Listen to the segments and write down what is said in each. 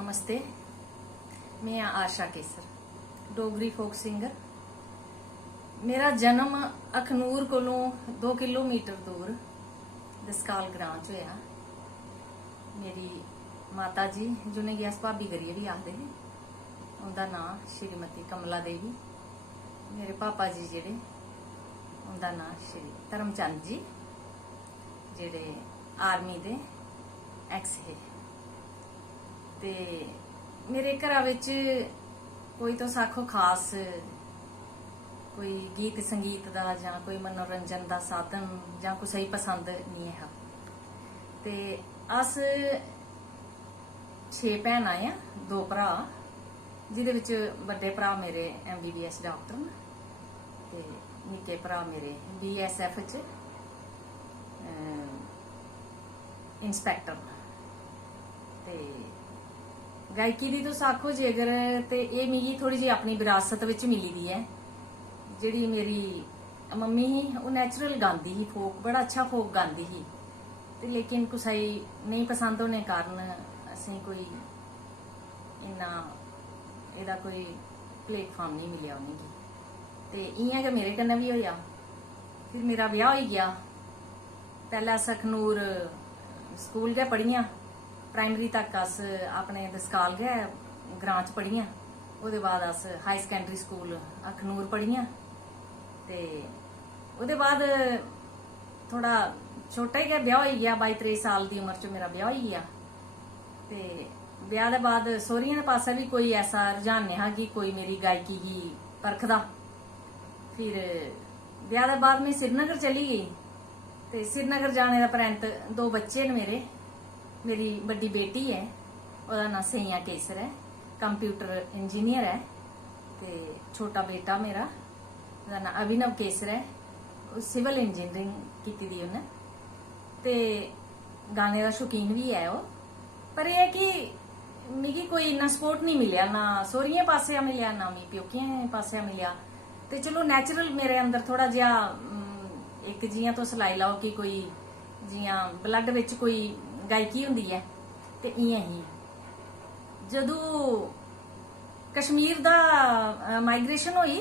नमस्ते। मैं आशा केसर, Dogri folk singer. मेरा जन्म अखनूर कोलों 2 किलोमीटर दूर दसकाल ग्रां च होया। मेरी माता जी जिन्हें गी अस भाभी करियै भी आखदे हे, उनदा नां श्रीमती कमला देवी। मेरे पापा जी जेह्ड़े उनदा नां श्री धर्मचंद जी, जेह्ड़े आर्मी दे एक्स हे। ते मेरे घरा विच कोई तुस आखो खास कोई गीत संगीत दा जां कोई मनोरंजन दा साधन जां कुसै पसंद नहीं है। ते अस 6 भैनां आ, 2 भरा, जिहदे विच बड्डे भरा मेरे MBBS डॉक्टर न ते निक्के भरा मेरे BSF च इंस्पैक्टर न। ते गायकी दी तुस आखो जेकर ते ये मिगी थोड़ी जी अपनी विरासत विच मिली दी है। जिहड़ी मेरी मम्मी ही वो नैचुरल गांदी ही, फोक बड़ा अच्छा फोक गांदी ही। ते लेकिन कुसै नहीं पसंद होने कारण असें कोई इन्ना एदा कोई प्लेटफॉर्म नहीं मिलिया उनेंगी। ते इयां गै मेरे कन्नै भी होया। फिर मेरा ब्याह होई गया। पहले अस अखनूर स्कूल गै पढ़ियां, प्राइमरी तक अस अपने दसकाल गै ग्रां च पढ़ियां। ओहदे बाद अस हाई सकैंडरी स्कूल अखनूर पढ़ियां। ते ओहदे बाद थोड़ा छोटा ही गै ब्याह होई गया, 22-23 साल दी उम्र च मेरा ब्याह होई गया। ते ब्याह दे बाद सौहरियें दे पास्से भी कोई ऐसा रुझान नहीं हा कि कोई मेरी गायकी गी परखदा। फिर ब्याह दे बाद मैं श्रीनगर चली गई। ते श्रीनगर जाने दा परैंत 2 बच्चे न मेरे। मेरी बड़ी बेटी है, ओहदा नाम सैया केसर है, कंप्यूटर इंजीनियर है। ते छोटा बेटा मेरा, ओहदा नाम अभिनव केसर है, सिविल इंजीनियरिंग कीती दी उन्हें। ते गाने का शौकीन भी है वो। पर यह है कि मिगी कोई इन्ना सपोर्ट नहीं मिलिया, ना सौहरियें पास्सेआ मिलिया ना मी प्योकियें पास्सेआ मिलिया। ते चलो नैचुरल मेरे अंदर थोड़ा जिहा एक जियां तुस लाई लाओ कि कोई जियां ब्लड विच कोई गायकी हुंदी है, ते इयां ही जदों कश्मीर दा माइग्रेशन हुई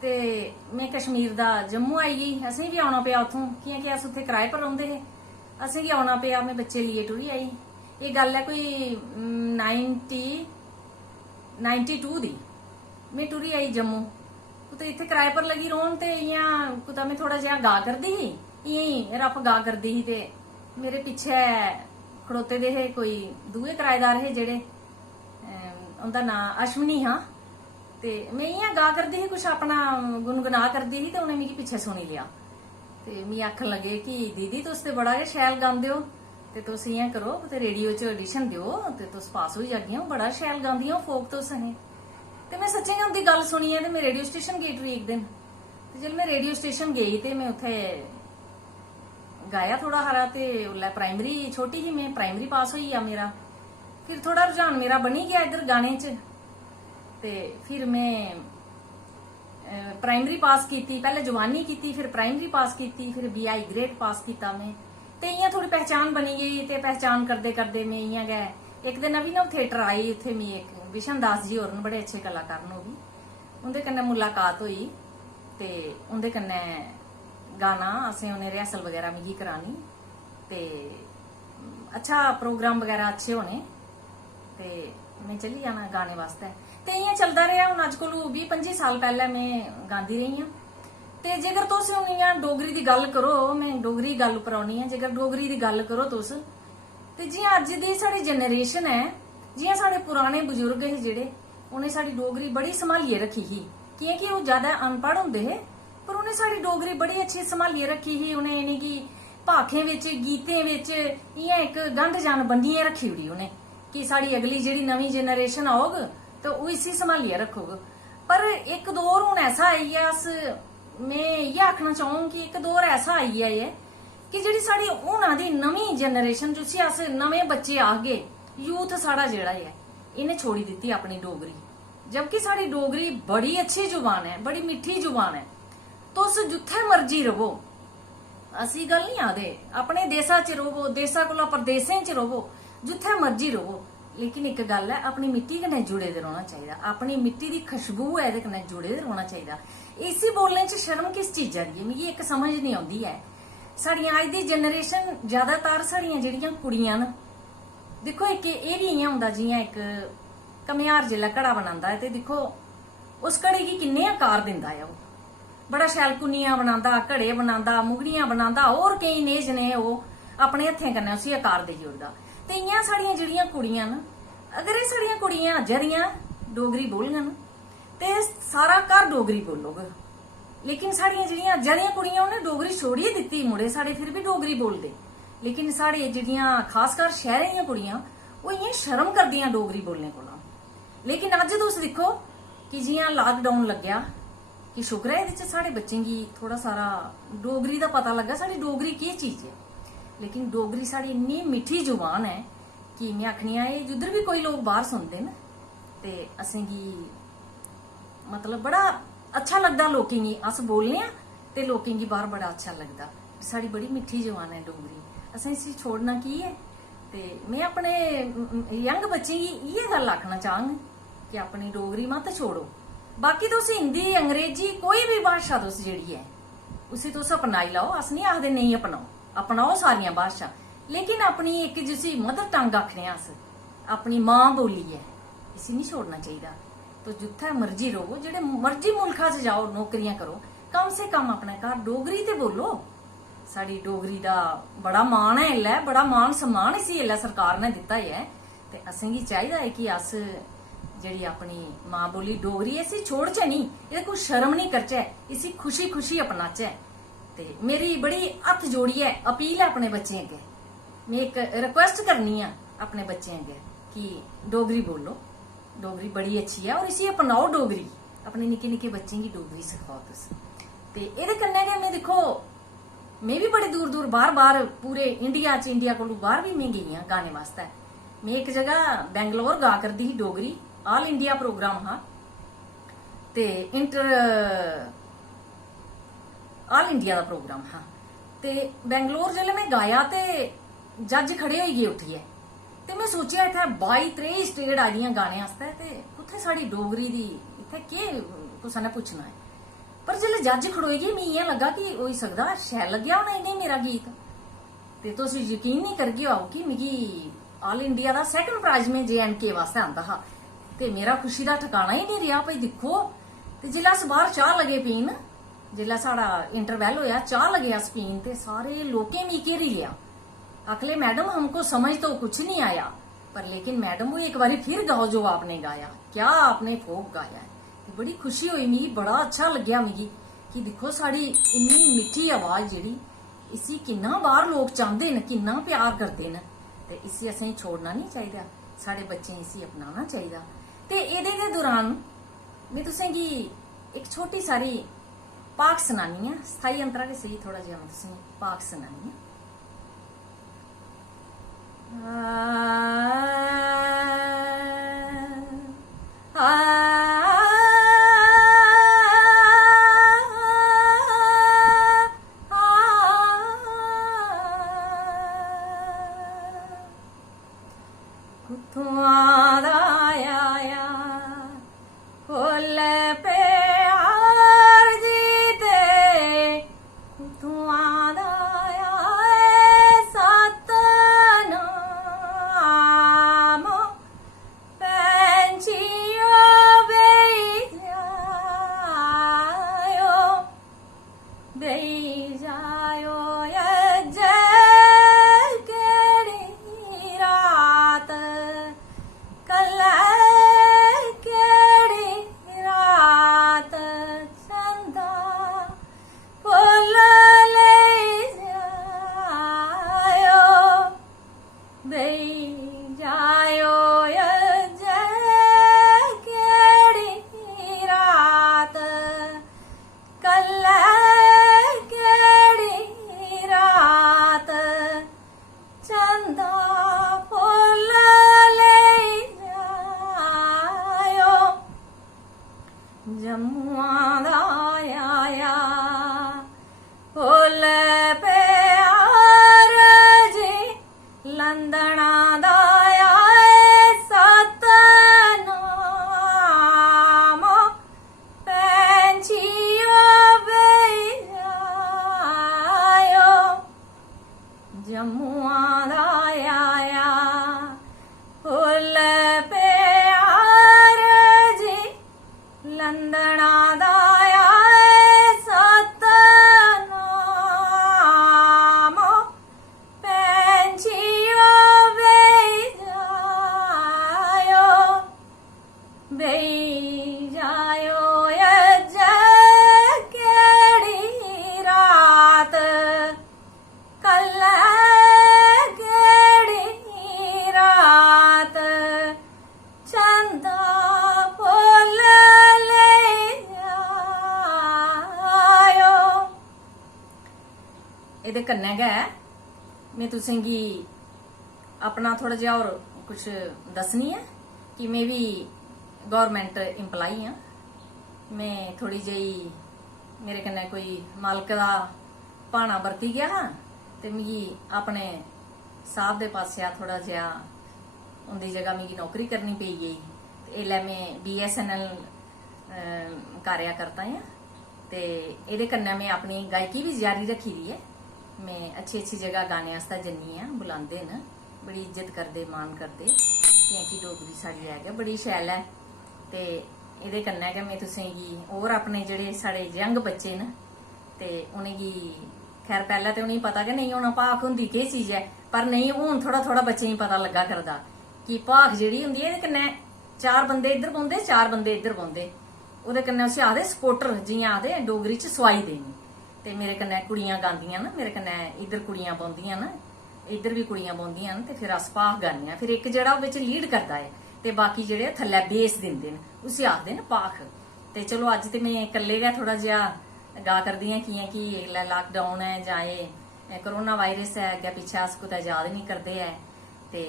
ते मैं कश्मीर दा जम्मू आई गई। असें भी आना पिया उत्थों, क्योंकि अस उत्थे किराए पर रौंदे हे। असें भी आना पिया, मैं बच्चे लिए टुरी आई। ये गल है कोई 92 दी। मैं टुरी आई जम्मू, कुतै इत्थे किराए पर लगी रौन। ते इयां कुतै मैं थोड़ा जिहा गा करदी ही, इयां ही रफ गा करदी ही। ते मेरे पिछे खड़ोते दे हे कोई दूए किराएदार हे, जेड़े उनदा नाम अश्वनी हा। ते मैं इयां गा करदी ही, कुछ अपना गुनगुना करदी ही। ते उन्हें मिगी पिछे सुनी लिया। ते मिगी आखन लगे कि दीदी तुस ते बड़ा गै शैल गांदे हो, ते तुस इयां करो ते रेडियो च ऑडिशन दिओ ते तुस पास होई जागियां, बड़ा शैल गांदियां फोक तुस अहें। ते मैं सच्चें गै उंदी गल सुनिए ते मैं रेडियो स्टेशन गेई उठी एक दिन। ते जिसलै मैं रेडियो स्टेशन गई ते मैं उत्थे गाया थोड़ा हारा। ते उसलै प्राइमरी छोटी ही, मैं प्राइमरी पास होई गया मेरा। फिर थोड़ा रुझान मेरा बनी गया इधर गाने च। ते फिर मैं प्राइमरी पास कीती, पहले जवानी कीती, फिर प्राइमरी पास कीती, फिर BI ग्रेड पास कीता मैं। ते इयां थोड़ी पहचान बनी गई। ते पहचान करदे करदे मैं इयां गै एक दिन अभिनव थिएटर आई। उत्थे मैं एक विशन दास जी होर न, बड़े अच्छे कलाकार न ओह भी। उंदे कन्नै मुलाकात हुई ते उंदे कन्नै गाना असें उन्हें रिहर्सल वगैरह मिगी करानी। ते अच्छा प्रोग्राम वगैरह अच्छे होने। ते मैं चली जाना गाने वास्ते। ते इयां चलदा रहा। हुण अज कोलू 20-25 साल पहले मैं गांदी रही हां। ते जेकर तुस हुण इयां डोगरी दी गल करो, मैं डोगरी गल उप्पर आउणी आं। जेकर डोगरी दी गल करो तुस, ते जियां अज दी साढ़ी जनरेशन है, जियां साढ़े पुराने बजुर्ग हे जेड़े, उन्हें साड़ी डोगरी बड़ी संभालियै रखी ही। क्योंकि वो ज्यादा अनपढ़ हुंदे हे, पर उन्हें साड़ी डोगरी बड़ी अच्छी संभालियै रखी ही। उन्हें इनेंगी भाखें विच गीतें विच इयां एक गंढ जान बंडियै रखी उड़ी उन्हें कि साड़ी अगली जेड़ी नवीं जनरेशन आउग तो वो इसी संभालियै रखोग। पर एक दौर हुण ऐसा आई गया, अस मैं इयै आखना चाहूं कि एक दौर ऐसा आई गया है कि जेड़ी साड़ी हुण दी नवीं जनरेशन, जिसी अस नवे बच्चे आखगे, यूथ साड़ा जेड़ा है, इन्हें छोड़ी दित्ती अपनी डोगरी। जबकि साड़ी डोगरी बड़ी अच्छी जुबान है, बड़ी मिठी जुबान है। तुस जिथे मर्जी रवो, असी गल नहीं आखदे, अपने देसा च रवो, देसा कोला परदेसें च रवो, जिथे मर्जी रवो, लेकिन एक गल है, अपनी मिट्टी कन्नै जुड़े दे रौहना चाहिए, अपनी मिट्टी की खुशबू है इहदे कन्नै जुड़े दे रौहना चाहिए। इसी बोलने च शर्म किस चीजा दी है, मिगी एक समझ नहीं आती है। साड़ियां अज दी जनरेशन ज्यादातर साड़ियां जेहड़ियां कुड़ियां न, दिक्खो एक एह् बी इयां हुंदा जियां एक कमियार जिल्लै घड़ा बनांदा है ते दिक्खो उस घड़े गी किन्ने आकार दिंदा है, ओह् बड़ा शैल कुन्नियां बनांदा, घड़े बनांदा, मुगड़ियां बनांदा, होर केईं नेज ने ओह् अपने हत्थें कन्नै उसी आकार देई ओड़दा। ते इयां साड़ियां जेहड़ियां कुड़ियां न, अगर एह् साड़ियां कुड़ियां अज्जै दियां डोगरी बोलङन ते सारा घर डोगरी बोलग। लेकिन साड़ियां जेहड़ियां अज्जै दियां कुड़ियां उ'नें डोगरी छोड़ी दित्ती, मुड़े साढ़े फिर भी डोगरी बोलदे। लेकिन साढ़े जेहड़ियां खासकर शहरें दियां कुड़ियां ओह् इयां शर्म करदियां डोगरी बोलने कोला। लेकिन अज्ज तुस दिक्खो कि जियां लॉकडाउन लग्गेआ कि शुक्र है एह्दे च साढ़े बच्चें गी थोड़ा सारा डोगरी दा पता लग्गा, साढ़ी डोगरी केह् चीज है। लेकिन डोगरी साड़ी इन्नी मिठी जुबान है कि मैं आखनी आं जिद्धर भी कोई लोग बाहर सुनते न ते असेंगी मतलब बड़ा अच्छा लगता, लोकें गी अस बोलने आं ते लोकें गी बाहर बड़ा अच्छा लगता। साड़ी बड़ी मिठी जुबान है डोगरी, असें इसी छोड़ना की है। ते मैं अपने यंग बच्चें गी इयै गल्ल आखना चाहंग कि अपनी डोगरी मत छोड़ो। बाकी तुस हिंदी अंग्रेजी कोई भी भाशा तुस जेहड़ी है उसी तुस अपनाई लाओ, अस नहीं आखदे नहीं अपनाओ, अपनाओ सारियां भाशा, लेकिन अपनी एक जिसी मदर टंग आखने अस, अपनी मां बोली है, इसी नहीं छोड़ना चाहिए। तो जिथे मर्जी रहो, जेडे मर्जी मुल्खा च जाओ, नौकरियां करो, कम से कम अपने घर डोगरी ते बोलो। साड़ी डोगरी दा बड़ा मान है, इल्लै बड़ा मान सम्मान इसी इल्लै सरकार ने दिता है। ते असेंगी चाहिदा है कि अस जेहड़ी अपनी मां बोली डोगरी है इसी छोड़चे नहीं, एह्दे कोई शर्म नहीं करचै, इसी खुशी खुशी अपनाचै। ते मेरी बड़ी हत्थ जोड़ियै अपील है अपने बच्चें अग्गे, मैं एक रिक्वेस्ट करनी आ अपने बच्चें अग्गे कि डोगरी बोलो, डोगरी बड़ी अच्छी है और इसी अपनाओ। डोगरी अपने निक्के निक्के बच्चें गी डोगरी सिखाओ तुस। ते एह्दे कन्नै गै मैं दिक्खो मैं भी बड़े दूर दूर बाहर बाहर पूरे इंडिया च, इंडिया कोलू बाहर भी मैं गेई आं गाने वास्ते। मैं एक जगह बैंगलोर गा करदी ही डोगरी, ऑल इंडिया प्रोग्राम हा ते ऑल इंडिया दा प्रोग्राम हा। ते बैंगलोर जिसलै मैं गाया ते जज खड़े होई गे उठियै, ते मैं सोचेआ इत्थै 22-23 स्टेट आई दियां गाने आस्तै ते कुत्थै साढ़ी डोगरी दी इत्थै केह् कुसै ने पुच्छना है। पर जिसलै जज खड़ोई गए मिगी इयां लग्गा कि होई सकदा शैल लग्गेआ होना इन्हें मेरा गीत। ते तुस यकीन नहीं करगे हो कि मिगी ऑल इंडिया दा सैकंड प्राइज में JNK वास्ते आंदा हा। ते मेरा खुशी दा ठिकाना ही नहीं रहा। भाई दिक्खो, ते जिसलै अस बाहर चाह लगे पीन, जिसलै साढ़ा इंटरवैल होया, चाह लगे अस पीन, ते सारे लोकें मिगी घेरी लिया, आखले मैडम हमको समझ तो कुछ नहीं आया, पर लेकिन मैडम वो एक बारी फिर गाओ जो आपने गाया, क्या आपने फोक गाया है। ते बड़ी खुशी हुई मिगी, बड़ा अच्छा लग्या मिगी कि दिक्खो साड़ी इन्नी मिठी आवाज जेहड़ी, इसी किन्ना बाहर लोग चाहते न, किन्ना प्यार करते न। ते इसी असें छोड़ना नहीं चाहिए, साढ़े बच्चें इसी अपनाना चाहिए। ते एह्दे दे दौरान मैं तुसेंगी एक छोटी सारी भाख सनानी है, स्थाई अंतरा के सही थोड़ा जिहा मैं तुसेंगी भाख सनानी है। कल ਇਹਦੇ कन्नै गै मैं तुसेंगी अपना थोड़ा जिहा और कुछ दसनी है कि मैं भी गौरमेंट इंप्लाई हाँ। मैं थोड़ी जी मेरे कन्नै कोई मालक दा भाना बरती गया हाँ ते मिगी अपने साहब दे पासेआ थोड़ा जिहा उंदी जगह मिगी नौकरी करनी पेई गई। एल्लै मैं BSNL कार्य करता हाँ ते एह्दे कन्नै मैं अपनी गायकी भी जारी रखी दी है। मैं अच्छी जगह गाने आस्तै जन्नी हाँ, बुलांदे न, बड़ी इज्जत करदे मान करदे क्योंकि डोगरी साढ़ी है बड़ी शैल है। ते एह्दे कन्नै गै मैं तुसेंगी होर अपने जेह्ड़े साढ़े यंग बच्चे न ते उनेंगी खैर पैह्लें ते उनेंगी पता गै नहीं होना भाख हुंदी केह् चीज है, पर नहीं हुन थोड़ा बच्चें गी पता लग्गा करदा कि भाख जेह्ड़ी हुंदी एह्दे कन्नै 4 बंदे इद्धर बौंह्दे 4 बंदे इद्धर बौंह्दे, ओह्दे कन्नै उसी आखदे सपोर्टर, जियां आखदे डोगरी च सोआई देनी। ते मेरे कन्नै कुड़ियां गांदियां न, मेरे कन्नै इधर कुड़ियां बौंह्दियां न, इधर भी कुड़ियां बौंह्दियां न ते फिर अस भाख गाने आं। फिर इक जेह्ड़ा बिच लीड करदा है ते बाकी जेह्ड़े थल्लै बेस दिंदे न उसी आखदे न भाख। ते चलो अज्ज ते मैं कल्ले गै थोड़ा जिहा गा करदी आं कि लॉकडाउन है जां एह् कोरोना वायरस है, अग्गें पिच्छे अस कुतै याद नहीं करदे है ते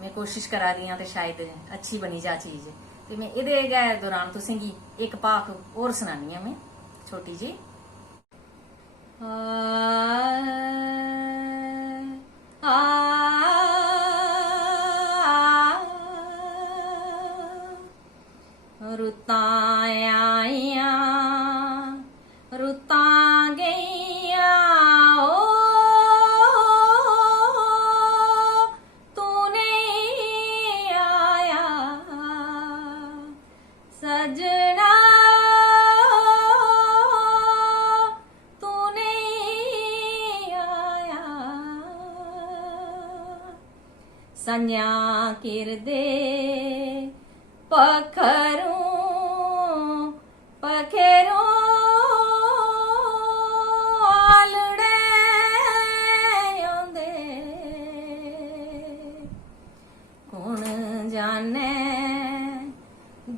मैं कोशिश करा दी आं ते शायद अच्छी बनी जा चीज। ते मैं एह्दे गै दौरान तुसेंगी एक भाख होर सनानी आं मैं छोटी जी। रुत्तां आइयां रुत्तां गेइयां ओ तू नहीं आया सजना तू नहीं आया संजा किरदे पखरू पखेरू आलड़े आंदे कुण जाने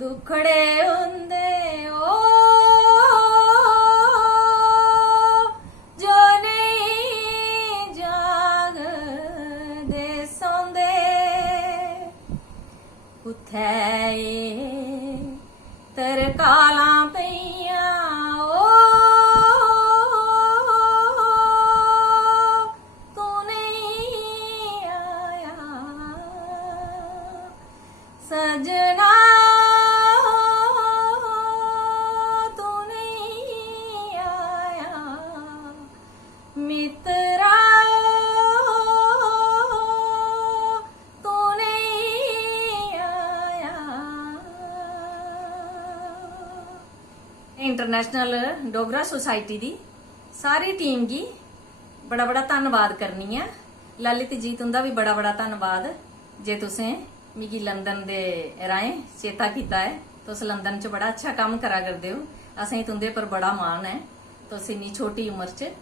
दुखड़े हुंदे ओ जो नहीं जागदे सौंदे कुत्थै तरकालां पईयां ओ तू नहीं आया सजना तू नहीं आया मित्रा तू नहीं आया। इंटरनेशनल डोगरा सोसाइटी दी सारी टीम गी बड़ा धन्नवाद करनी है। ललित जी तुंदा भी बड़ा धन्नवाद जे तुसें मिगी लंदन दे राहें चेता कीता है। तुस लंदन च बड़ा अच्छा कम्म करा करदे हो, असें तुंदे पर बड़ा मान है। तुस इन्नी छोटी उम्र च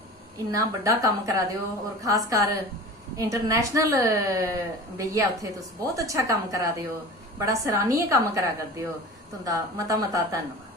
इन्ना बड़ा कम्म करा दे हो और खास कर इंटरनेशनल बेइयै उत्थे तुस बहुत अच्छा कम्म करा दे हो, बड़ा सराहनीय कम्म करा करदे हो। तुंदा मता धन्नवाद।